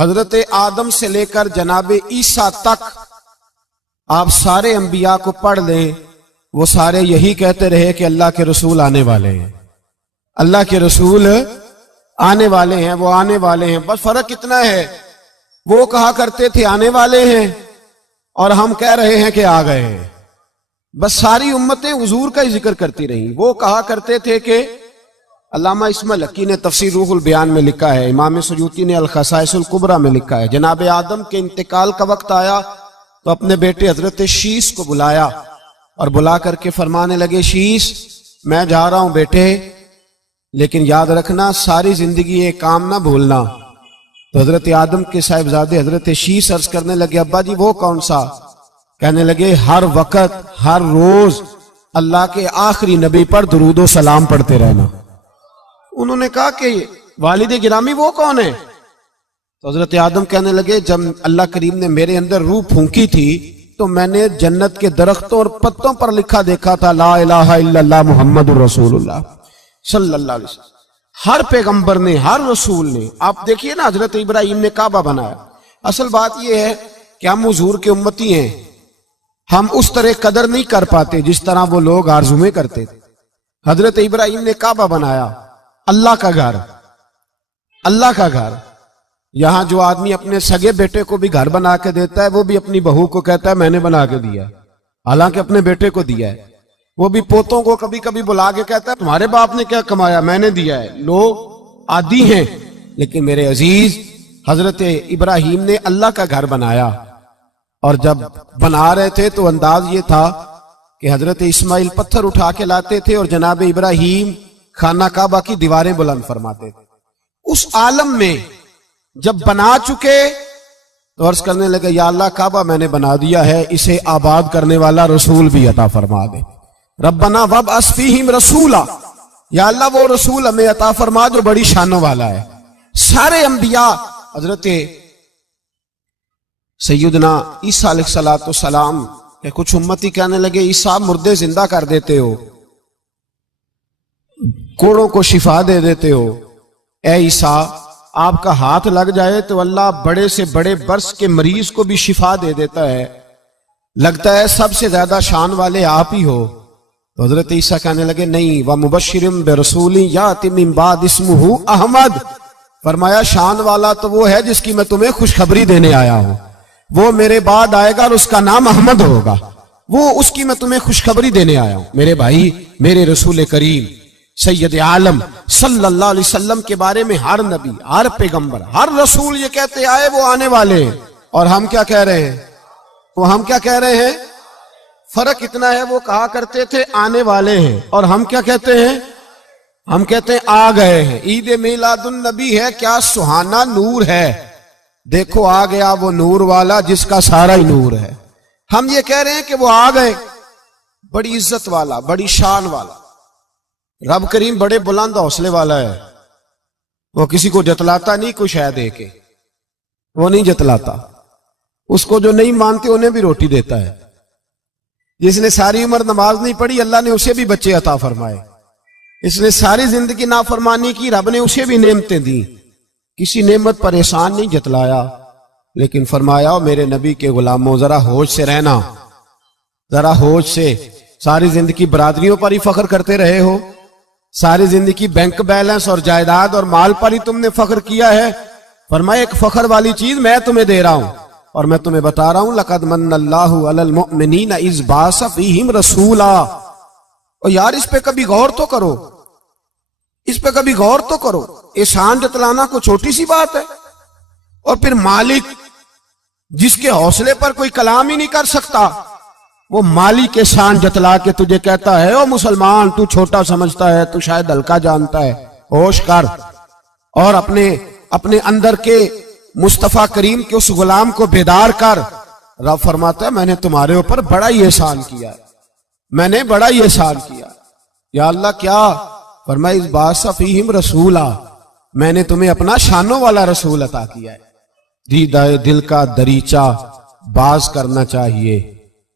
حضرت آدم سے لے کر جناب عیسیٰ تک آپ سارے انبیاء کو پڑھ لیں، وہ سارے یہی کہتے رہے کہ اللہ کے رسول آنے والے ہیں، اللہ کے رسول آنے والے ہیں، وہ آنے والے ہیں۔ بس فرق اتنا ہے، وہ کہا کرتے تھے آنے والے ہیں اور ہم کہہ رہے ہیں کہ آ گئے ہیں۔ بس ساری امتیں حضور کا ہی ذکر کرتی رہیں۔ وہ کہا کرتے تھے کہ علامہ اسماعیل حقی نے تفسیر روح البیان میں لکھا ہے، امام سیوطی نے الخصائص الکبریٰ میں لکھا ہے، جناب آدم کے انتقال کا وقت آیا تو اپنے بیٹے حضرت شیس کو بلایا اور بلا کر کے فرمانے لگے، شیس میں جا رہا ہوں بیٹے، لیکن یاد رکھنا ساری زندگی ایک کام نہ بھولنا۔ تو حضرت آدم کے صاحبزادے حضرت شیس عرض کرنے لگے، ابا جی وہ کون سا؟ کہنے لگے ہر وقت ہر روز اللہ کے آخری نبی پر درود و سلام پڑھتے رہنا۔ انہوں نے کہا کہ والد گرامی وہ کون ہے؟ تو حضرت آدم کہنے لگے، جب اللہ کریم نے میرے اندر روح پھونکی تھی تو میں نے جنت کے درختوں اور پتوں پر لکھا دیکھا تھا لا الہ الا اللہ محمد الرسول اللہ صلی اللہ علیہ وسلم۔ ہر پیغمبر نے، ہر رسول نے، آپ دیکھیے نا حضرت ابراہیم نے کعبہ بنایا۔ اصل بات یہ ہے کہ ہم حضور کے امتی ہیں، ہم اس طرح قدر نہیں کر پاتے جس طرح وہ لوگ آرزویں کرتے تھے۔ حضرت ابراہیم نے کعبہ بنایا، اللہ کا گھر، اللہ کا گھر۔ یہاں جو آدمی اپنے سگے بیٹے کو بھی گھر بنا کے دیتا ہے، وہ بھی اپنی بہو کو کہتا ہے میں نے بنا کے دیا، حالانکہ اپنے بیٹے کو دیا ہے۔ وہ بھی پوتوں کو کبھی کبھی بلا کے کہتا ہے تمہارے باپ نے کیا کمایا، میں نے دیا ہے۔ لوگ عادی ہیں، لیکن میرے عزیز حضرت ابراہیم نے اللہ کا گھر بنایا، اور جب بنا رہے تھے تو انداز یہ تھا کہ حضرت اسماعیل پتھر اٹھا کے لاتے تھے اور جناب ابراہیم خانہ کعبہ کی دیواریں بلند فرماتے تھے۔ اس عالم میں جب بنا چکے تو عرض کرنے لگے یا اللہ کعبہ میں نے بنا دیا ہے، اسے آباد کرنے والا رسول بھی عطا فرما دے۔ ربنا وابعث فیہم رسولا، یا اللہ وہ رسول ہمیں عطا فرما جو بڑی شانوں والا ہے۔ سارے انبیاء، حضرت سیدنا عیسیٰ علیہ السلام کہ کچھ امتی کہنے لگے عیسیٰ مردے زندہ کر دیتے ہو، کوڑوں کو شفا دے دیتے ہو، اے عیسیٰ آپ کا ہاتھ لگ جائے تو اللہ بڑے سے بڑے برس کے مریض کو بھی شفا دے دیتا ہے، لگتا ہے سب سے زیادہ شان والے آپ ہی ہو۔ تو حضرت عیسیٰ کہنے لگے نہیں، وَمُبَشِّرٍ بِرَسُولٍ يَأْتِي مِن بَعْدِهِ اسْمُهُ احمد، فرمایا شان والا تو وہ ہے جس کی میں تمہیں خوشخبری دینے آیا ہوں، وہ میرے بعد آئے گا اور اس کا نام احمد ہوگا، وہ اس کی میں تمہیں خوشخبری دینے آیا ہوں۔ میرے بھائی، میرے رسول کریم سید عالم صلی اللہ علیہ وسلم کے بارے میں ہر نبی، ہر پیغمبر، ہر رسول یہ کہتے آئے وہ آنے والے ہیں، اور ہم کیا کہہ رہے ہیں؟ وہ ہم کیا کہہ رہے ہیں؟ فرق اتنا ہے، وہ کہا کرتے تھے آنے والے ہیں، اور ہم کیا کہتے ہیں؟ ہم کہتے ہیں آ گئے ہیں۔ عید میلاد النبی ہے، کیا سہانا نور ہے، دیکھو آ گیا وہ نور والا جس کا سارا ہی نور ہے۔ ہم یہ کہہ رہے ہیں کہ وہ آ گئے، بڑی عزت والا، بڑی شان والا۔ رب کریم بڑے بلند حوصلے والا ہے، وہ کسی کو جتلاتا نہیں کوئی شے دے کے، وہ نہیں جتلاتا، اس کو جو نہیں مانتے انہیں بھی روٹی دیتا ہے۔ جس نے ساری عمر نماز نہیں پڑھی اللہ نے اسے بھی بچے عطا فرمائے، اس نے ساری زندگی نافرمانی کی رب نے اسے بھی نعمتیں دی، کسی نعمت پر احسان نہیں جتلایا، لیکن فرمایا میرے نبی کے غلاموں ذرا ہوش سے رہنا، ذرا ہوش سے۔ ساری زندگی برادریوں پر ہی فخر کرتے رہے ہو، ساری زندگی بینک بیلنس اور جائیداد اور مال پر ہی تم نے فخر کیا ہے، فرمایا ایک فخر والی چیز میں تمہیں دے رہا ہوں، اور میں تمہیں بتا رہا ہوں لقد من اللہ علی المؤمنین اذ بعث فیہم رسولا۔ اور یار اس پہ کبھی غور تو کرو، اس پہ کبھی غور تو کرو، احسان جتلانا کوئی چھوٹی سی بات ہے؟ اور پھر مالک جس کے حوصلے پر کوئی کلام ہی نہیں کر سکتا، وہ مالک کے شان جتلا کے تجھے کہتا ہے او مسلمان تو چھوٹا سمجھتا ہے، تو شاید ہلکا جانتا ہے، ہوش کر اور اپنے اندر کے مصطفیٰ کریم کے اس غلام کو بیدار کر۔ رب فرماتا ہے میں نے تمہارے اوپر بڑا ہی احسان کیا، میں نے بڑا ہی احسان کیا۔ یا اللہ کیا؟ فرمایا اذ بعث فیہم رسولا، میں نے تمہیں اپنا شانوں والا رسول عطا کیا ہے۔ دیدہ دل کا دریچہ باز کرنا چاہیے،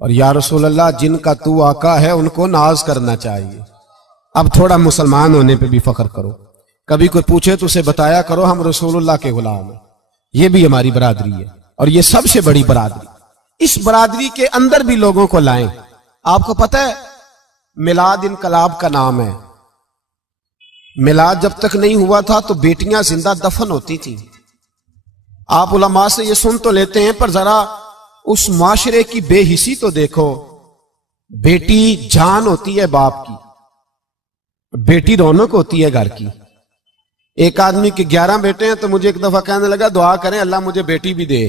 اور یا رسول اللہ جن کا تو آقا ہے ان کو ناز کرنا چاہیے۔ اب تھوڑا مسلمان ہونے پہ بھی فخر کرو، کبھی کوئی پوچھے تو اسے بتایا کرو ہم رسول اللہ کے غلام ہیں، یہ بھی ہماری برادری ہے، اور یہ سب سے بڑی برادری۔ اس برادری کے اندر بھی لوگوں کو لائیں۔ آپ کو پتہ ہے میلاد انقلاب کا نام ہے۔ میلاد جب تک نہیں ہوا تھا تو بیٹیاں زندہ دفن ہوتی تھیں۔ آپ علماء سے یہ سن تو لیتے ہیں، پر ذرا اس معاشرے کی بے حسی تو دیکھو۔ بیٹی جان ہوتی ہے باپ کی، بیٹی رونق ہوتی ہے گھر کی۔ ایک آدمی کے 11 بیٹے ہیں تو مجھے ایک دفعہ کہنے لگا دعا کریں اللہ مجھے بیٹی بھی دے۔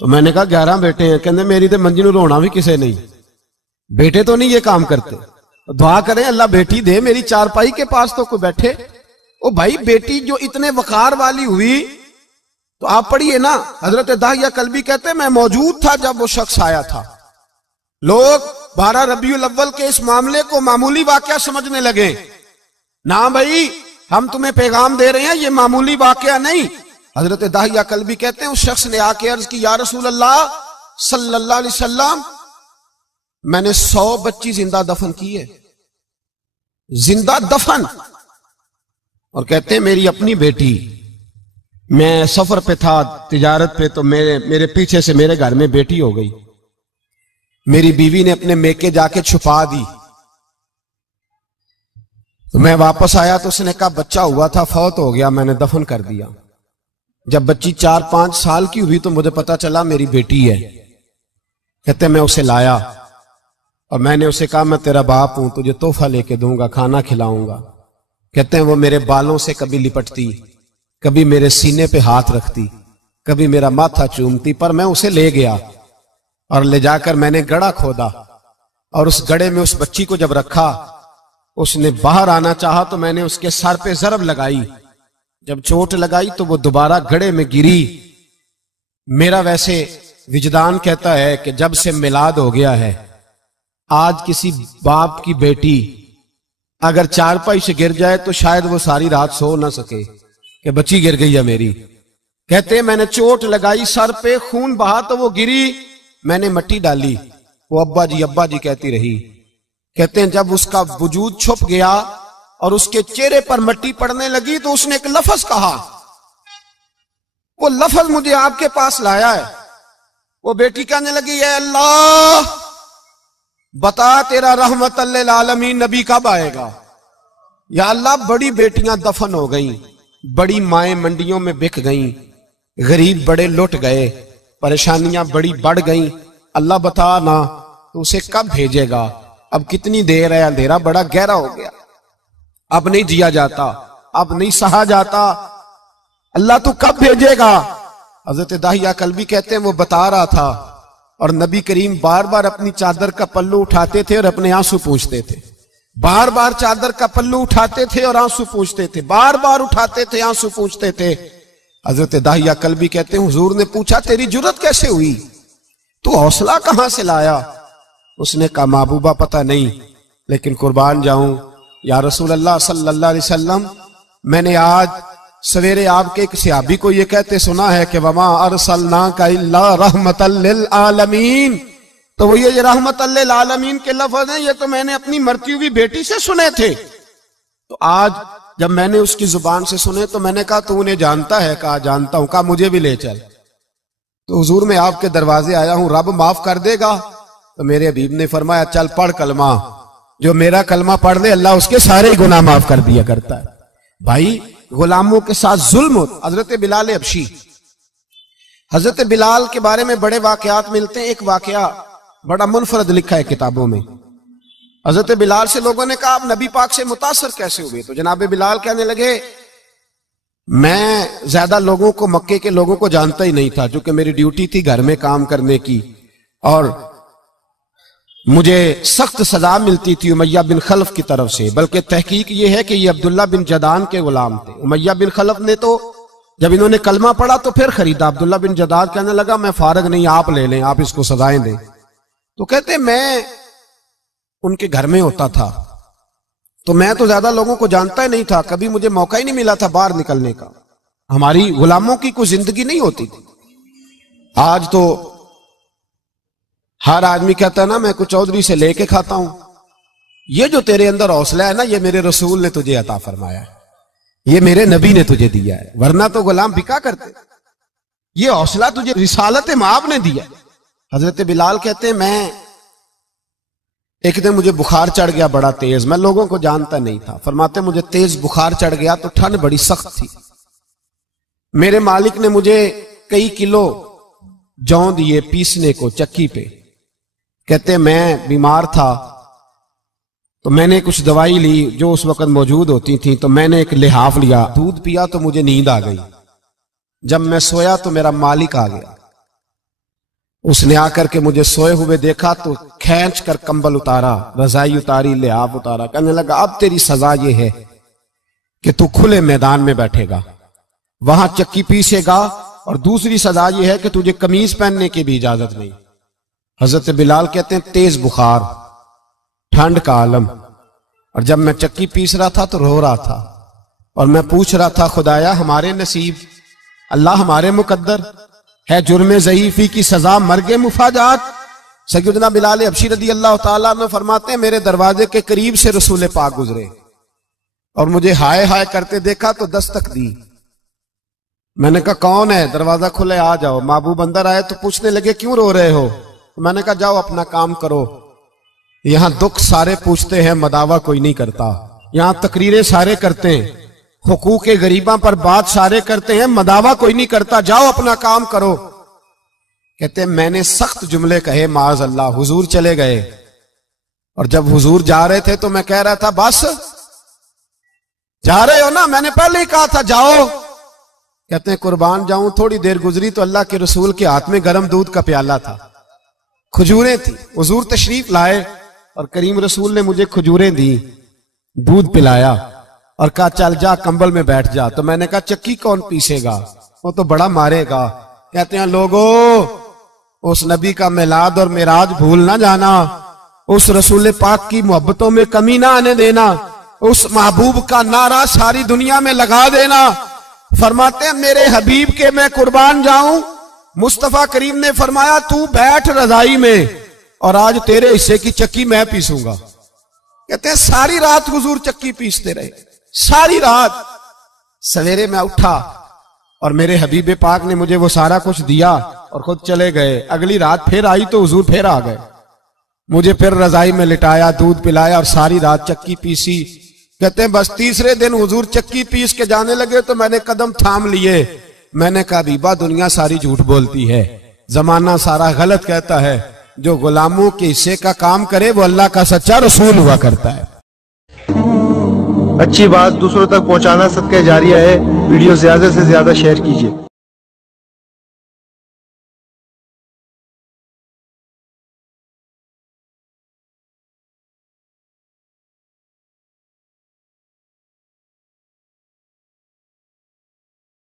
تو میں نے کہا 11 بیٹے ہیں، کہنے میری تو منجی نو رونا بھی کسے نہیں، بیٹے تو نہیں یہ کام کرتے، دعا کریں اللہ بیٹی دے، میری چارپائی کے پاس تو کوئی بیٹھے۔ او بھائی بیٹی جو اتنے وقار والی ہوئی تو آپ پڑھیے نا، حضرت داہیہ کلبی کہتے ہیں میں موجود تھا جب وہ شخص آیا تھا۔ لوگ 12 ربیع الاول کے اس معاملے کو معمولی واقعہ سمجھنے لگے۔ نہ بھائی ہم تمہیں پیغام دے رہے ہیں، یہ معمولی واقعہ نہیں۔ حضرت داہیہ کلبی کہتے ہیں اس شخص نے آ کے عرض کی یا رسول اللہ صلی اللہ علیہ وسلم میں نے 100 بچی زندہ دفن کی ہے، زندہ دفن۔ اور کہتے ہیں میری اپنی بیٹی، میں سفر پہ تھا تجارت پہ، تو میرے پیچھے سے میرے گھر میں بیٹی ہو گئی، میری بیوی نے اپنے میکے جا کے چھپا دی۔ تو میں واپس آیا تو اس نے کہا بچہ ہوا تھا فوت ہو گیا، میں نے دفن کر دیا۔ جب بچی 4-5 سال کی ہوئی تو مجھے پتا چلا میری بیٹی ہے۔ کہتے میں اسے لایا اور میں نے اسے کہا میں تیرا باپ ہوں، تجھے تحفہ لے کے دوں گا، کھانا کھلاؤں گا۔ کہتے ہیں وہ میرے بالوں سے کبھی لپٹتی، کبھی میرے سینے پہ ہاتھ رکھتی، کبھی میرا ماتھا چومتی، پر میں اسے لے گیا اور لے جا کر میں نے گڑھا کھودا، اور اس گڑھے میں اس بچی کو جب رکھا، اس نے باہر آنا چاہا تو میں نے اس کے سر پہ ضرب لگائی۔ جب چوٹ لگائی تو وہ دوبارہ گڑھے میں گری۔ میرا ویسے وجدان کہتا ہے کہ جب سے میلاد ہو گیا ہے، آج کسی باپ کی بیٹی اگر چارپائی سے گر جائے تو شاید وہ ساری رات سو نہ سکے کہ بچی گر گئی ہے میری۔ کہتے ہیں میں نے چوٹ لگائی سر پہ، خون بہا تو وہ گری، میں نے مٹی ڈالی، وہ ابا جی کہتی رہی۔ کہتے ہیں جب اس کا وجود چھپ گیا اور اس کے چہرے پر مٹی پڑنے لگی تو اس نے ایک لفظ کہا، وہ لفظ مجھے آپ کے پاس لایا ہے۔ وہ بیٹی کہنے لگی اے اللہ بتا تیرا رحمت للعالمین نبی کب آئے گا؟ یا اللہ بڑی بیٹیاں دفن ہو گئیں، بڑی مائیں منڈیوں میں بک گئیں، غریب بڑے لٹ گئے، پریشانیاں بڑی بڑھ گئیں، اللہ بتا نا تو اسے کب بھیجے گا؟ اب کتنی دیر ہے، اندھیرا بڑا گہرا ہو گیا، اب نہیں جیا جاتا، اب نہیں سہا جاتا، اللہ تو کب بھیجے گا؟ حضرت داہیہ کلبی کہتے ہیں وہ بتا رہا تھا اور نبی کریم بار بار اپنی چادر کا پلو اٹھاتے تھے اور اپنے آنسو پوچھتے تھے، بار بار چادر کا پلو اٹھاتے تھے اور آنسو پوچھتے تھے، بار بار اٹھاتے تھے آنسو پوچھتے تھے۔ حضرت داہیہ کلبی کہتے ہیں حضور نے پوچھا تیری جرت کیسے ہوئی، تو حوصلہ کہاں سے لایا؟ اس نے کہا محبوبہ پتہ نہیں، لیکن قربان جاؤں یا رسول اللہ صلی اللہ علیہ وسلم میں نے آج سویرے آپ کے ایک صحابی کو یہ کہتے سنا ہے کہ وَمَا أَرْسَلْنَاكَ إِلَّا رَحْمَةً لِلْعَالَمِينَ، تو وہ یہ رحمت للعالمین کے لفظ ہیں، یہ تو میں نے اپنی مرتی ہوئی بیٹی سے سنے تھے۔ تو آج جب میں نے اس کی زبان سے سنے تو میں نے کہا تو انہیں جانتا ہے؟ کہا جانتا ہوں۔ کہا مجھے بھی لے چل۔ تو حضور میں آپ کے دروازے آیا ہوں، رب معاف کر دے گا؟ تو میرے حبیب نے فرمایا چل پڑھ کلمہ، جو میرا کلمہ پڑھ لے اللہ اس کے سارے گناہ معاف کر دیا کرتا ہے۔ بھائی غلاموں کے ساتھ ظلم ہوتا۔ حضرت بلال حبشی، حضرت بلال کے بارے میں بڑے واقعات ملتے ہیں۔ ایک واقعہ بڑا منفرد لکھا ہے کتابوں میں۔ حضرت بلال سے لوگوں نے کہا آپ نبی پاک سے متاثر کیسے ہوئے؟ تو جناب بلال کہنے لگے میں زیادہ لوگوں کو، مکے کے لوگوں کو جانتا ہی نہیں تھا، چونکہ میری ڈیوٹی تھی گھر میں کام کرنے کی، اور مجھے سخت سزا ملتی تھی امیہ بن خلف کی طرف سے۔ بلکہ تحقیق یہ ہے کہ یہ عبداللہ بن جدان کے غلام تھے۔ امیہ بن خلف نے تو جب انہوں نے کلمہ پڑھا تو پھر خریدا۔ عبداللہ بن جدان کہنے لگا میں فارغ نہیں، آپ لے لیں، آپ اس کو سزائیں دیں۔ تو کہتے میں ان کے گھر میں ہوتا تھا تو میں تو زیادہ لوگوں کو جانتا ہی نہیں تھا، کبھی مجھے موقع ہی نہیں ملا تھا باہر نکلنے کا۔ ہماری غلاموں کی کوئی زندگی نہیں ہوتی تھی۔ آج تو ہر آدمی کہتا ہے نا میں کچھ چودھری سے لے کے کھاتا ہوں۔ یہ جو تیرے اندر حوصلہ ہے نا، یہ میرے رسول نے تجھے عطا فرمایا ہے، یہ میرے نبی نے تجھے دیا ہے، ورنہ تو غلام بکا کرتے۔ یہ حوصلہ تجھے رسالت مآب نے دیا۔ حضرت بلال کہتے ہیں میں ایک دن مجھے بخار چڑھ گیا بڑا تیز، میں لوگوں کو جانتا نہیں تھا، فرماتے مجھے تیز بخار چڑھ گیا تو ٹھنڈ بڑی سخت تھی، میرے مالک نے مجھے کئی کلو جوں دیے پیسنے کو چکی پہ، کہتے میں بیمار تھا تو میں نے کچھ دوائی لی جو اس وقت موجود ہوتی تھی، تو میں نے ایک لحاف لیا، دودھ پیا تو مجھے نیند آ گئی، جب میں سویا تو میرا مالک آ گیا، اس نے آ کر کے مجھے سوئے ہوئے دیکھا تو کھینچ کر کمبل اتارا، رضائی اتاری، لحاف اتارا، کہنے لگا اب تیری سزا یہ ہے کہ تو کھلے میدان میں بیٹھے گا، وہاں چکی پیسے گا، اور دوسری سزا یہ ہے کہ تجھے قمیض پہننے کی بھی اجازت نہیں۔ حضرت بلال کہتے ہیں تیز بخار، ٹھنڈ کا عالم، اور جب میں چکی پیس رہا تھا تو رو رہا تھا، اور میں پوچھ رہا تھا خدایا ہمارے نصیب، اللہ ہمارے مقدر ہے جرم ضعیفی کی سزا مرگ مفاجات۔ سیدنا بلال حبشی رضی اللہ تعالیٰ عنہ فرماتے ہیں میرے دروازے کے قریب سے رسول پاک گزرے اور مجھے ہائے ہائے کرتے دیکھا تو دستک دی، میں نے کہا کون ہے؟ دروازہ کھلے آ جاؤ۔ محبوب اندر آئے تو پوچھنے لگے کیوں رو رہے ہو؟ میں نے کہا جاؤ اپنا کام کرو، یہاں دکھ سارے پوچھتے ہیں مداوا کوئی نہیں کرتا، یہاں تقریریں سارے کرتے ہیں، حقوق غریباں پر بات سارے کرتے ہیں، مداوا کوئی نہیں کرتا، جاؤ اپنا کام کرو۔ کہتے ہیں میں نے سخت جملے کہے معاذ اللہ، حضور چلے گئے، اور جب حضور جا رہے تھے تو میں کہہ رہا تھا بس جا رہے ہو نا، میں نے پہلے ہی کہا تھا جاؤ۔ کہتے ہیں قربان جاؤں، تھوڑی دیر گزری تو اللہ کے رسول کے ہاتھ میں گرم دودھ کا پیالہ تھا، کھجوریں تھی، حضور تشریف لائے اور کریم رسول نے مجھے کھجوریں دی، دودھ پلایا اور کہا چل جا کمبل میں بیٹھ جا۔ تو میں نے کہا چکی کون پیسے گا، وہ تو بڑا مارے گا۔ کہتے ہیں لوگو اس نبی کا میلاد اور معراج بھول نہ جانا، اس رسول پاک کی محبتوں میں کمی نہ آنے دینا، اس محبوب کا نعرہ ساری دنیا میں لگا دینا۔ فرماتے ہیں میرے حبیب کے میں قربان جاؤں، مصطفیٰ کریم نے فرمایا تو بیٹھ رضائی میں اور آج تیرے حصے کی چکی میں پیسوں گا۔ کہتے ہیں ساری رات حضور چکی پیستے رہے، ساری رات۔ سویرے میں اٹھا اور میرے حبیب پاک نے مجھے وہ سارا کچھ دیا اور خود چلے گئے۔ اگلی رات پھر آئی تو حضور پھر آ گئے، مجھے پھر رضائی میں لٹایا، دودھ پلایا اور ساری رات چکی پیسی۔ کہتے ہیں بس تیسرے دن حضور چکی پیس کے جانے لگے تو میں نے قدم تھام لیے، میں نے کہا بیبا دنیا ساری جھوٹ بولتی ہے، زمانہ سارا غلط کہتا ہے، جو غلاموں کے حصے کا کام کرے وہ اللہ کا سچا رسول ہوا کرتا ہے۔ اچھی بات دوسروں تک پہنچانا صدقہ جاریہ ہے، ویڈیو زیادہ سے زیادہ شیئر کیجئے۔